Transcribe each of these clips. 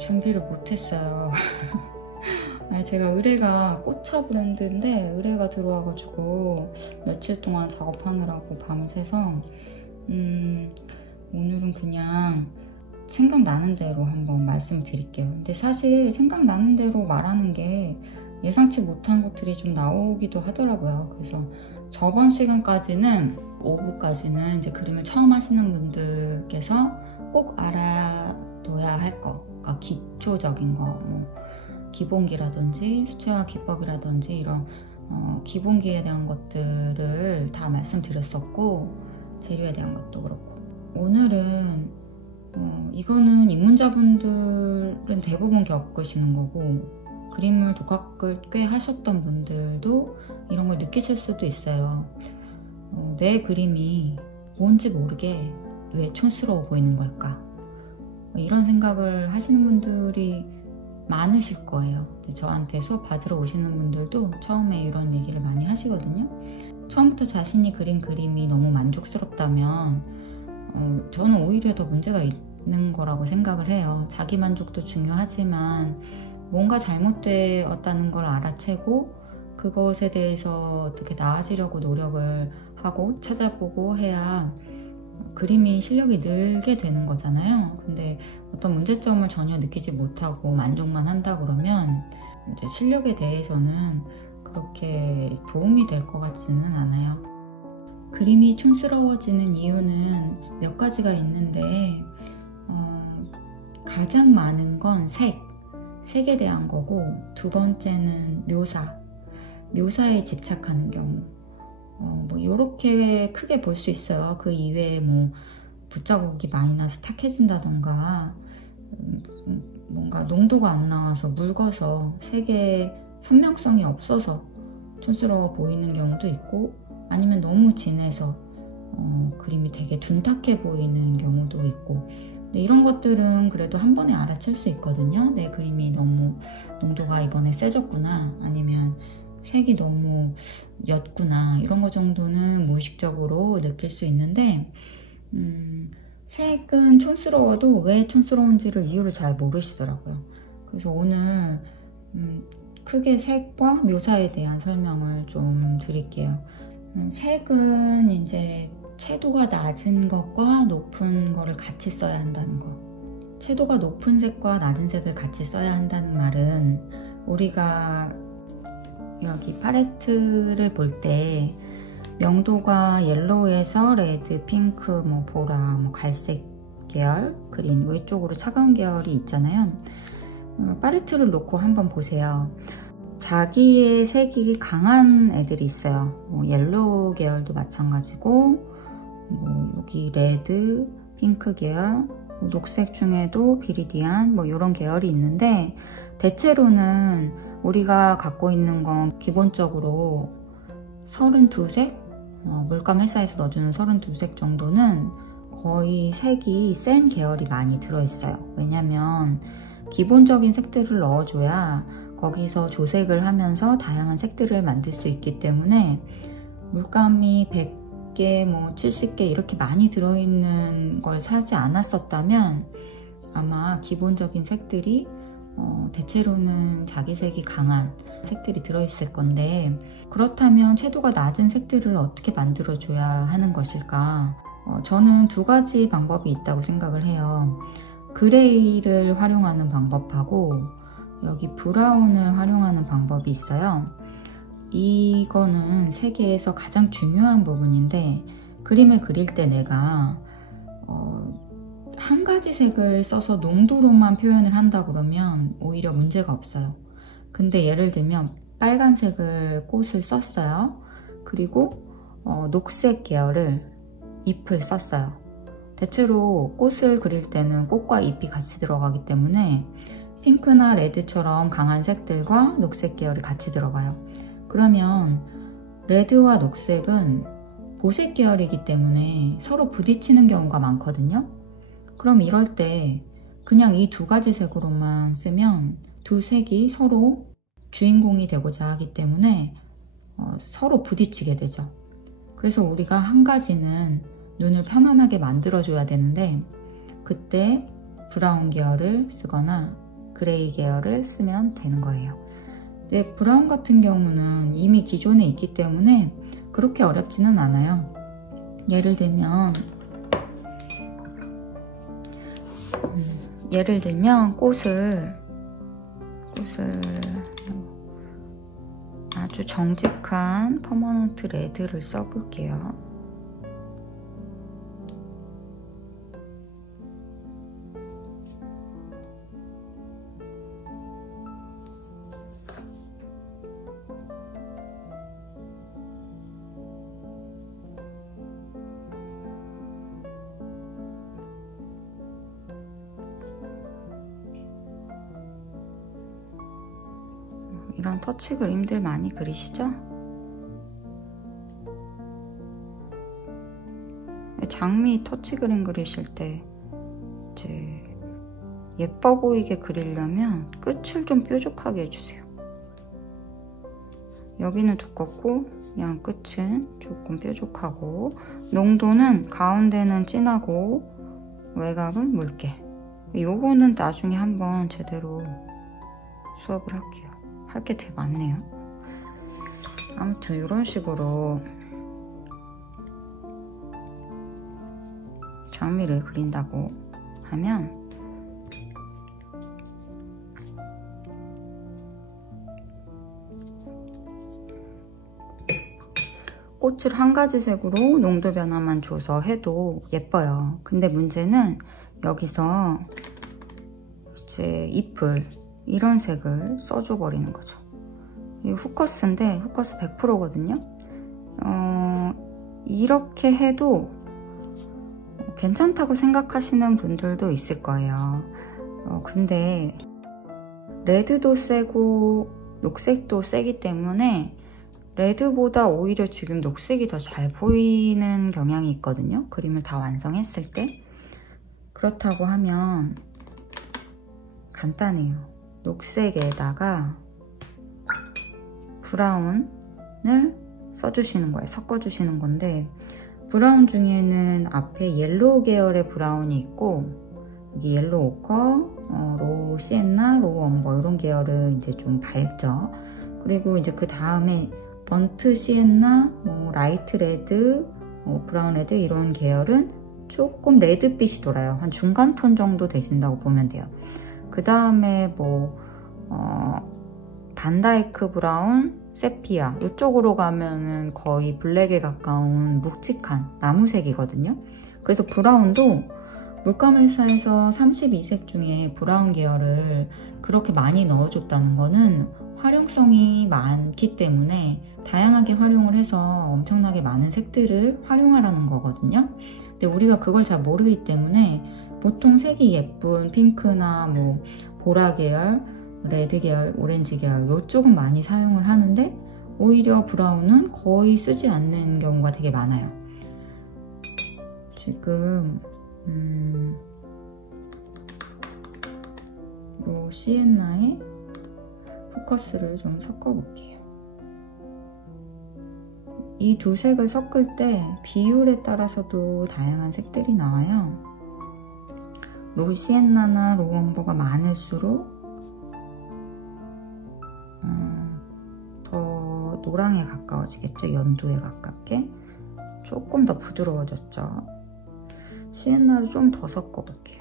준비를 못했어요. 아니, 제가 의뢰가 꽃차 브랜드인데 의뢰가 들어와가지고 며칠 동안 작업하느라고 밤을 새서 오늘은 그냥 생각나는 대로 한번 말씀을 드릴게요. 근데 사실 생각나는 대로 말하는 게 예상치 못한 것들이 좀 나오기도 하더라고요. 그래서 저번 시간까지는 오후까지는 이제 그림을 처음 하시는 분들께서 꼭 알아둬야 할 거, 그러니까 기초적인 거, 뭐 기본기라든지 수채화 기법이라든지 이런 기본기에 대한 것들을 다 말씀드렸었고, 재료에 대한 것도 그렇고, 오늘은 이거는 입문자분들은 대부분 겪으시는 거고, 그림을 독학을 꽤 하셨던 분들도 이런 걸 느끼실 수도 있어요. 내 그림이 뭔지 모르게 왜 촌스러워 보이는 걸까? 이런 생각을 하시는 분들이 많으실 거예요. 저한테 수업 받으러 오시는 분들도 처음에 이런 얘기를 많이 하시거든요. 처음부터 자신이 그린 그림이 너무 만족스럽다면 저는 오히려 더 문제가 있는 거라고 생각을 해요. 자기 만족도 중요하지만 뭔가 잘못되었다는 걸 알아채고 그것에 대해서 어떻게 나아지려고 노력을 하고 찾아보고 해야 그림이 실력이 늘게 되는 거잖아요. 근데 어떤 문제점을 전혀 느끼지 못하고 만족만 한다 그러면 이제 실력에 대해서는 그렇게 도움이 될 것 같지는 않아요. 그림이 촌스러워지는 이유는 몇 가지가 있는데 가장 많은 건 색에 대한 거고, 두 번째는 묘사에 집착하는 경우, 뭐 이렇게 크게 볼 수 있어요. 그 이외에 뭐 붓자국이 많이 나서 탁해진다던가, 뭔가 농도가 안 나와서 묽어서 색의 선명성이 없어서 촌스러워 보이는 경우도 있고, 아니면 너무 진해서 그림이 되게 둔탁해 보이는 경우도 있고. 근데 이런 것들은 그래도 한 번에 알아챌 수 있거든요. 내 그림이 너무 농도가 이번에 세졌구나, 아니면 색이 너무 옅구나, 이런 거 정도는 무의식적으로 느낄 수 있는데, 색은 촌스러워도 왜 촌스러운지를 이유를 잘 모르시더라고요. 그래서 오늘 크게 색과 묘사에 대한 설명을 좀 드릴게요. 색은 이제 채도가 낮은 것과 높은 거를 같이 써야 한다는 거. 채도가 높은 색과 낮은 색을 같이 써야 한다는 말은, 우리가 여기 팔레트를 볼 때 명도가 옐로우에서 레드, 핑크, 뭐 보라, 뭐 갈색 계열, 그린, 뭐 이쪽으로 차가운 계열이 있잖아요. 팔레트를 놓고 한번 보세요. 자기의 색이 강한 애들이 있어요. 뭐 옐로우 계열도 마찬가지고, 뭐 여기 레드, 핑크 계열, 뭐 녹색 중에도 비리디안, 뭐 이런 계열이 있는데, 대체로는 우리가 갖고 있는 건 기본적으로 32색? 물감 회사에서 넣어주는 32색 정도는 거의 색이 센 계열이 많이 들어있어요. 왜냐면 기본적인 색들을 넣어줘야 거기서 조색을 하면서 다양한 색들을 만들 수 있기 때문에, 물감이 100개, 뭐 70개 이렇게 많이 들어있는 걸 사지 않았었다면 아마 기본적인 색들이 대체로는 자기 색이 강한 색들이 들어있을 건데, 그렇다면 채도가 낮은 색들을 어떻게 만들어줘야 하는 것일까? 저는 두 가지 방법이 있다고 생각을 해요. 그레이를 활용하는 방법하고 여기 브라운을 활용하는 방법이 있어요. 이거는 세계에서 가장 중요한 부분인데, 그림을 그릴 때 내가 한 가지 색을 써서 농도로만 표현을 한다 그러면 오히려 문제가 없어요. 근데 예를 들면 빨간색을 꽃을 썼어요. 그리고 녹색 계열을 잎을 썼어요. 대체로 꽃을 그릴 때는 꽃과 잎이 같이 들어가기 때문에 핑크나 레드처럼 강한 색들과 녹색 계열이 같이 들어가요. 그러면 레드와 녹색은 보색 계열이기 때문에 서로 부딪히는 경우가 많거든요. 그럼 이럴 때 그냥 이 두 가지 색으로만 쓰면 두 색이 서로 주인공이 되고자 하기 때문에 서로 부딪히게 되죠. 그래서 우리가 한 가지는 눈을 편안하게 만들어줘야 되는데, 그때 브라운 계열을 쓰거나 그레이 계열을 쓰면 되는 거예요. 근데 브라운 같은 경우는 이미 기존에 있기 때문에 그렇게 어렵지는 않아요. 예를 들면 꽃을 아주 정직한 퍼머넌트 레드를 써볼게요. 이런 터치 그림들 많이 그리시죠? 장미 터치 그림 그리실 때 이제 예뻐 보이게 그리려면 끝을 좀 뾰족하게 해주세요. 여기는 두껍고 양 끝은 조금 뾰족하고, 농도는 가운데는 진하고 외곽은 묽게. 요거는 나중에 한번 제대로 수업을 할게요. 할 게 되게 많네요. 아무튼 이런 식으로 장미를 그린다고 하면 꽃을 한 가지 색으로 농도 변화만 줘서 해도 예뻐요. 근데 문제는 여기서 이제 잎을 이런 색을 써줘 버리는 거죠. 이 후커스인데 후커스 100%거든요. 이렇게 해도 괜찮다고 생각하시는 분들도 있을 거예요. 근데 레드도 세고 녹색도 세기 때문에 레드보다 오히려 지금 녹색이 더 잘 보이는 경향이 있거든요. 그림을 다 완성했을 때. 그렇다고 하면 간단해요. 녹색에다가 브라운을 써주시는 거예요. 섞어주시는 건데, 브라운 중에는 앞에 옐로우 계열의 브라운이 있고, 여기 옐로우 오커, 로우 시엔나, 로우 엄버 이런 계열은 이제 좀 밝죠. 그리고 이제 그 다음에 번트 시엔나, 뭐 라이트 레드, 브라운 레드 이런 계열은 조금 레드빛이 돌아요. 한 중간 톤 정도 되신다고 보면 돼요. 그 다음에 뭐 반다이크 브라운, 세피아 이쪽으로 가면은 거의 블랙에 가까운 묵직한 나무색이거든요. 그래서 브라운도 물감회사에서 32색 중에 브라운 계열을 그렇게 많이 넣어줬다는 거는 활용성이 많기 때문에 다양하게 활용을 해서 엄청나게 많은 색들을 활용하라는 거거든요. 근데 우리가 그걸 잘 모르기 때문에 보통 색이 예쁜 핑크나 뭐 보라 계열, 레드 계열, 오렌지 계열 이쪽은 많이 사용을 하는데 오히려 브라운은 거의 쓰지 않는 경우가 되게 많아요. 지금 로 시엔나에 포커스를 좀 섞어 볼게요. 이 두 색을 섞을 때 비율에 따라서도 다양한 색들이 나와요. 로 시엔나나 로 엄버가 많을수록 더 노랑에 가까워지겠죠. 연두에 가깝게. 조금 더 부드러워졌죠. 시엔나를 좀 더 섞어 볼게요.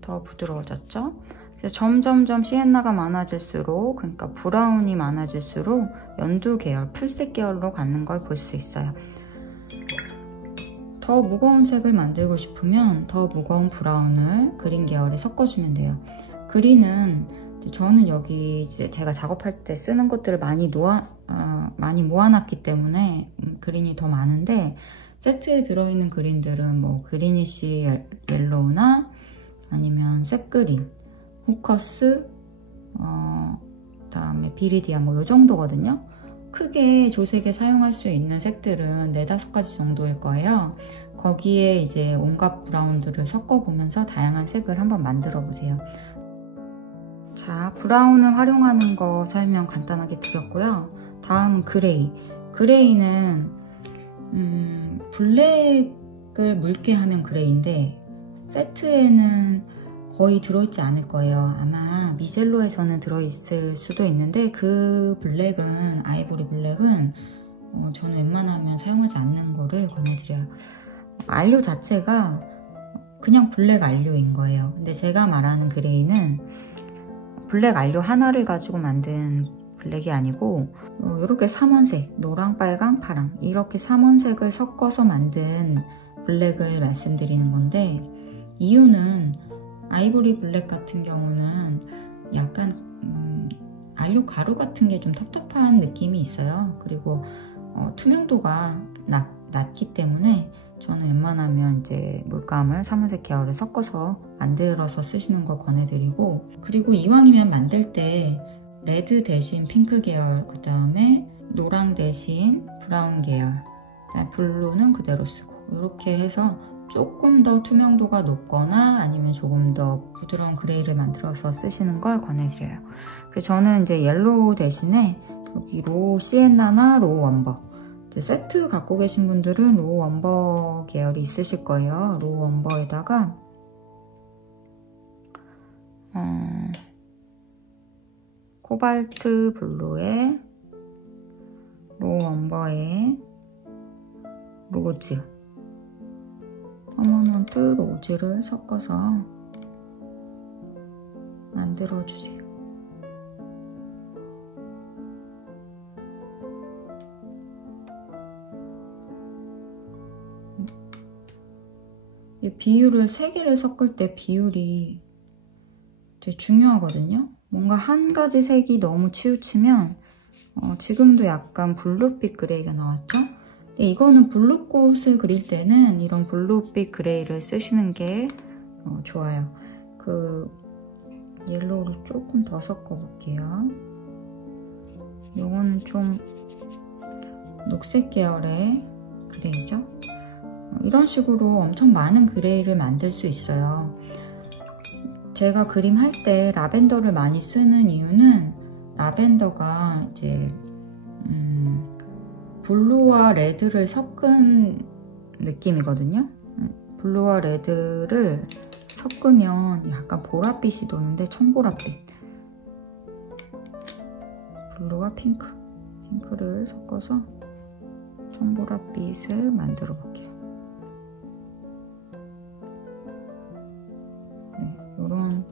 더 부드러워졌죠? 그래서 점점점 시엔나가 많아질수록, 그러니까 브라운이 많아질수록 연두 계열, 풀색 계열로 가는 걸 볼 수 있어요. 더 무거운 색을 만들고 싶으면 더 무거운 브라운을 그린 계열에 섞어주면 돼요. 그린은 저는 여기 이제 제가 작업할 때 쓰는 것들을 많이 모아놨기 때문에 그린이 더 많은데, 세트에 들어있는 그린들은 뭐 그리니쉬 옐로우나 아니면 색 그린, 후커스, 그다음에 비리디아 뭐 이 정도거든요. 크게 조색에 사용할 수 있는 색들은 4-5가지 정도일 거예요. 거기에 이제 온갖 브라운들을 섞어보면서 다양한 색을 한번 만들어 보세요. 자, 브라운을 활용하는 거 설명 간단하게 드렸고요. 다음은 그레이. 그레이는 블랙을 묽게 하면 그레이인데 세트에는 거의 들어있지 않을 거예요. 아마 미젤로에서는 들어있을 수도 있는데 그 블랙은, 아이보리 블랙은 저는 웬만하면 사용하지 않는 거를 권해드려요. 알료 자체가 그냥 블랙 알료인 거예요. 근데 제가 말하는 그레이는 블랙 알료 하나를 가지고 만든 블랙이 아니고 이렇게 3원색, 노랑, 빨강, 파랑 이렇게 3원색을 섞어서 만든 블랙을 말씀드리는 건데, 이유는 아이보리 블랙 같은 경우는 약간 알료 가루 같은 게 좀 텁텁한 느낌이 있어요. 그리고 투명도가 낮기 때문에 저는 웬만하면 이제 물감을 3원색 계열을 섞어서 만들어서 쓰시는 걸 권해드리고, 그리고 이왕이면 만들 때 레드 대신 핑크 계열, 그 다음에 노랑 대신 브라운 계열, 그다음에 블루는 그대로 쓰고, 이렇게 해서 조금 더 투명도가 높거나 아니면 조금 더 부드러운 그레이를 만들어서 쓰시는 걸 권해드려요. 그래서 저는 이제 옐로우 대신에 여기 로우 시엔나나 로우 엄버, 이제 세트 갖고 계신 분들은 로우 엄버 계열이 있으실 거예요. 로우 엄버에다가 코발트 블루에 로우 엄버에 로즈, 퍼머넌트 로즈를 섞어서 만들어주세요. 비율을 3개를 섞을 때 비율이 되게 중요하거든요. 뭔가 한 가지 색이 너무 치우치면 지금도 약간 블루빛 그레이가 나왔죠? 근데 이거는 블루꽃을 그릴 때는 이런 블루빛 그레이를 쓰시는 게 좋아요. 그 옐로우를 조금 더 섞어 볼게요. 요거는 좀 녹색 계열의 그레이죠. 이런 식으로 엄청 많은 그레이를 만들 수 있어요. 제가 그림 할 때 라벤더를 많이 쓰는 이유는, 라벤더가 이제 블루와 레드를 섞은 느낌이거든요. 블루와 레드를 섞으면 약간 보랏빛이 도는데, 청보랏빛, 블루와 핑크를 섞어서 청보랏빛을 만들어 볼게요. 이런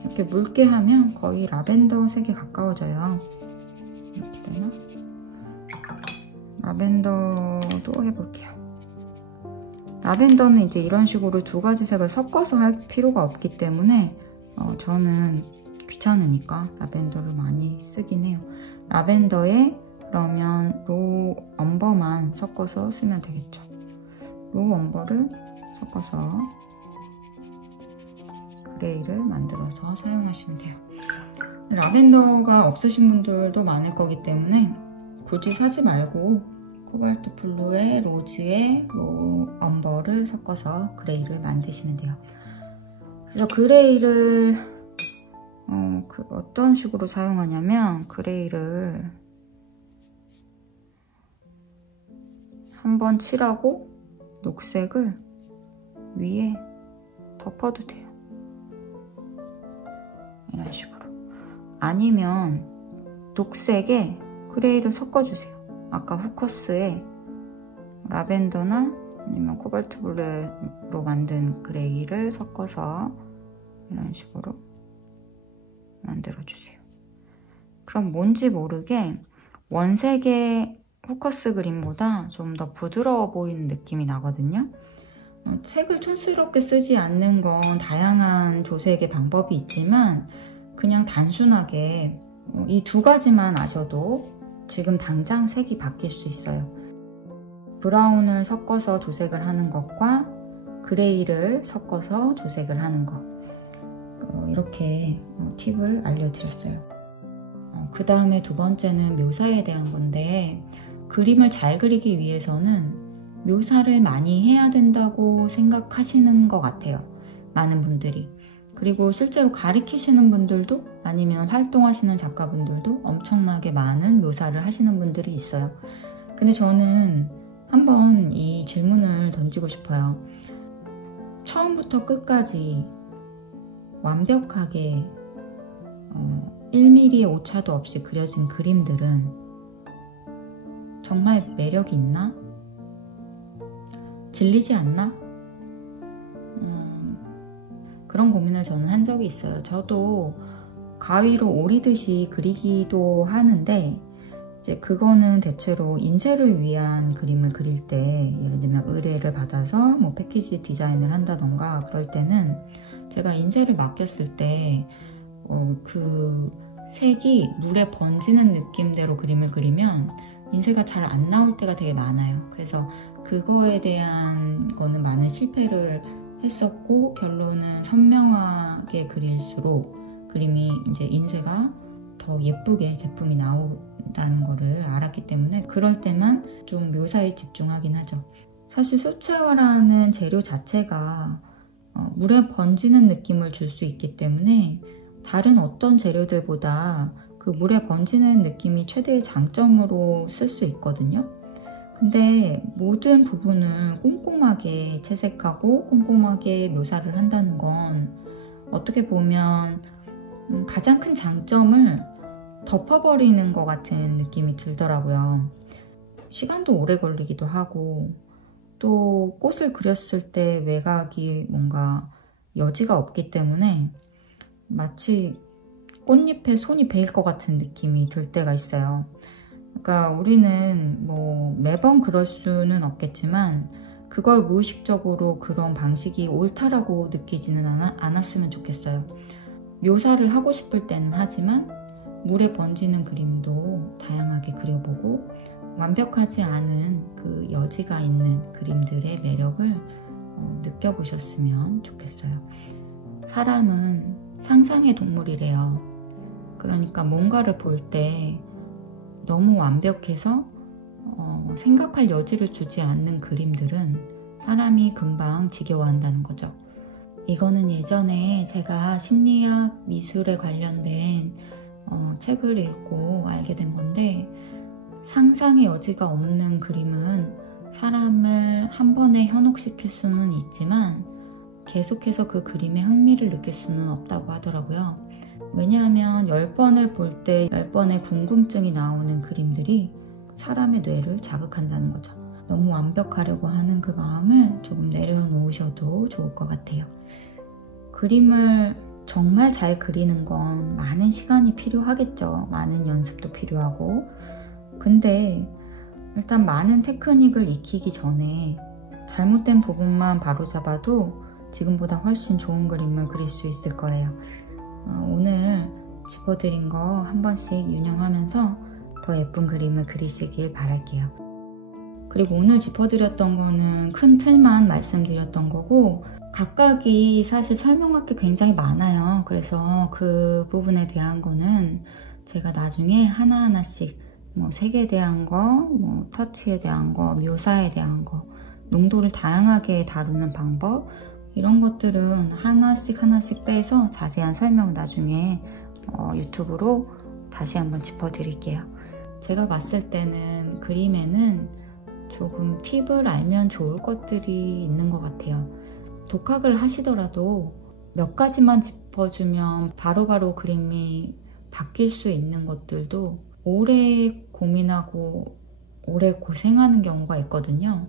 이렇게 묽게 하면 거의 라벤더 색에 가까워져요. 이렇게 되나? 라벤더도 해볼게요. 라벤더는 이제 이런 식으로 2가지 색을 섞어서 할 필요가 없기 때문에 저는 귀찮으니까 라벤더를 많이 쓰긴 해요. 라벤더에 그러면 로우 엄버만 섞어서 쓰면 되겠죠. 로우 엄버를 섞어서 그레이를 만들어서 사용하시면 돼요. 라벤더가 없으신 분들도 많을 거기 때문에 굳이 사지 말고 코발트 블루에 로즈에 로우 엄버를 섞어서 그레이를 만드시면 돼요. 그래서 그레이를 어떤 식으로 사용하냐면, 그레이를 한번 칠하고 녹색을 위에 덮어도 돼요. 이런 식으로. 아니면 녹색에 그레이를 섞어주세요. 아까 후커스에 라벤더나 아니면 코발트 블루로 만든 그레이를 섞어서 이런 식으로 만들어주세요. 그럼 뭔지 모르게 원색의 후커스 그림보다 좀 더 부드러워 보이는 느낌이 나거든요. 색을 촌스럽게 쓰지 않는 건 다양한 조색의 방법이 있지만, 그냥 단순하게 이 2가지만 아셔도 지금 당장 색이 바뀔 수 있어요. 브라운을 섞어서 조색을 하는 것과 그레이를 섞어서 조색을 하는 것, 이렇게 팁을 알려드렸어요. 그 다음에 2번째는 묘사에 대한 건데, 그림을 잘 그리기 위해서는 묘사를 많이 해야 된다고 생각하시는 것 같아요, 많은 분들이. 그리고 실제로 가리키시는 분들도 아니면 활동하시는 작가분들도 엄청나게 많은 묘사를 하시는 분들이 있어요. 근데 저는 한번 이 질문을 던지고 싶어요. 처음부터 끝까지 완벽하게 1mm의 오차도 없이 그려진 그림들은 정말 매력이 있나? 질리지 않나? 그런 고민을 저는 한 적이 있어요. 저도 가위로 오리듯이 그리기도 하는데 이제 그거는 대체로 인쇄를 위한 그림을 그릴 때, 예를 들면 의뢰를 받아서 뭐 패키지 디자인을 한다던가 그럴 때는 제가 인쇄를 맡겼을 때 그 색이 물에 번지는 느낌대로 그림을 그리면 인쇄가 잘 안 나올 때가 되게 많아요. 그래서 그거에 대한 거는 많은 실패를 했었고, 결론은 선명하게 그릴수록 그림이 이제 인쇄가 더 예쁘게 제품이 나온다는 거를 알았기 때문에 그럴 때만 좀 묘사에 집중하긴 하죠. 사실 수채화라는 재료 자체가 물에 번지는 느낌을 줄 수 있기 때문에 다른 어떤 재료들보다 그 물에 번지는 느낌이 최대의 장점으로 쓸 수 있거든요. 근데 모든 부분을 꼼꼼하게 채색하고 꼼꼼하게 묘사를 한다는 건 어떻게 보면 가장 큰 장점을 덮어버리는 것 같은 느낌이 들더라고요. 시간도 오래 걸리기도 하고, 또 꽃을 그렸을 때 외곽이 뭔가 여지가 없기 때문에 마치 꽃잎에 손이 베일 것 같은 느낌이 들 때가 있어요. 그러니까 우리는 뭐 매번 그럴 수는 없겠지만 그걸 무의식적으로 그런 방식이 옳다라고 느끼지는 않았으면 좋겠어요. 묘사를 하고 싶을 때는 하지만 물에 번지는 그림도 다양하게 그려보고, 완벽하지 않은 그 여지가 있는 그림들의 매력을 느껴보셨으면 좋겠어요. 사람은 상상의 동물이래요. 그러니까 뭔가를 볼 때 너무 완벽해서 생각할 여지를 주지 않는 그림들은 사람이 금방 지겨워한다는 거죠. 이거는 예전에 제가 심리학 미술에 관련된 책을 읽고 알게 된 건데, 상상의 여지가 없는 그림은 사람을 한 번에 현혹시킬 수는 있지만 계속해서 그 그림에 흥미를 느낄 수는 없다고 하더라고요. 왜냐하면 10번을 볼 때 10번의 궁금증이 나오는 그림들이 사람의 뇌를 자극한다는 거죠. 너무 완벽하려고 하는 그 마음을 조금 내려놓으셔도 좋을 것 같아요. 그림을 정말 잘 그리는 건 많은 시간이 필요하겠죠. 많은 연습도 필요하고. 근데 일단 많은 테크닉을 익히기 전에 잘못된 부분만 바로잡아도 지금보다 훨씬 좋은 그림을 그릴 수 있을 거예요. 오늘 짚어드린 거 한 번씩 유념하면서 더 예쁜 그림을 그리시길 바랄게요. 그리고 오늘 짚어드렸던 거는 큰 틀만 말씀드렸던 거고, 각각이 사실 설명할 게 굉장히 많아요. 그래서 그 부분에 대한 거는 제가 나중에 하나하나씩 뭐 색에 대한 거, 뭐 터치에 대한 거, 묘사에 대한 거, 농도를 다양하게 다루는 방법, 이런 것들은 하나씩 빼서 자세한 설명 나중에 유튜브로 다시 한번 짚어드릴게요. 제가 봤을 때는 그림에는 조금 팁을 알면 좋을 것들이 있는 것 같아요. 독학을 하시더라도 몇 가지만 짚어주면 바로바로 그림이 바뀔 수 있는 것들도 오래 고민하고 오래 고생하는 경우가 있거든요.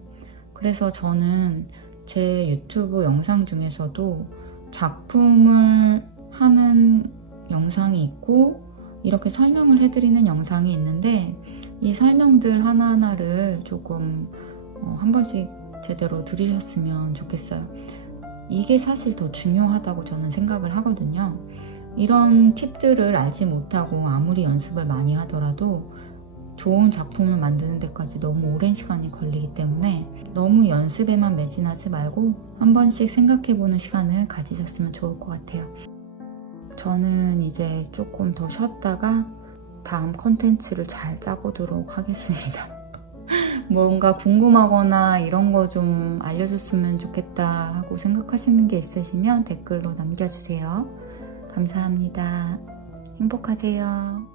그래서 저는 제 유튜브 영상 중에서도 작품을 하는 영상이 있고 이렇게 설명을 해드리는 영상이 있는데, 이 설명들 하나하나를 조금 한 번씩 제대로 들으셨으면 좋겠어요. 이게 사실 더 중요하다고 저는 생각을 하거든요. 이런 팁들을 알지 못하고 아무리 연습을 많이 하더라도 좋은 작품을 만드는 데까지 너무 오랜 시간이 걸리기 때문에 너무 연습에만 매진하지 말고 한 번씩 생각해보는 시간을 가지셨으면 좋을 것 같아요. 저는 이제 조금 더 쉬었다가 다음 컨텐츠를 잘 짜보도록 하겠습니다. 뭔가 궁금하거나 이런 거 좀 알려줬으면 좋겠다 하고 생각하시는 게 있으시면 댓글로 남겨주세요. 감사합니다. 행복하세요.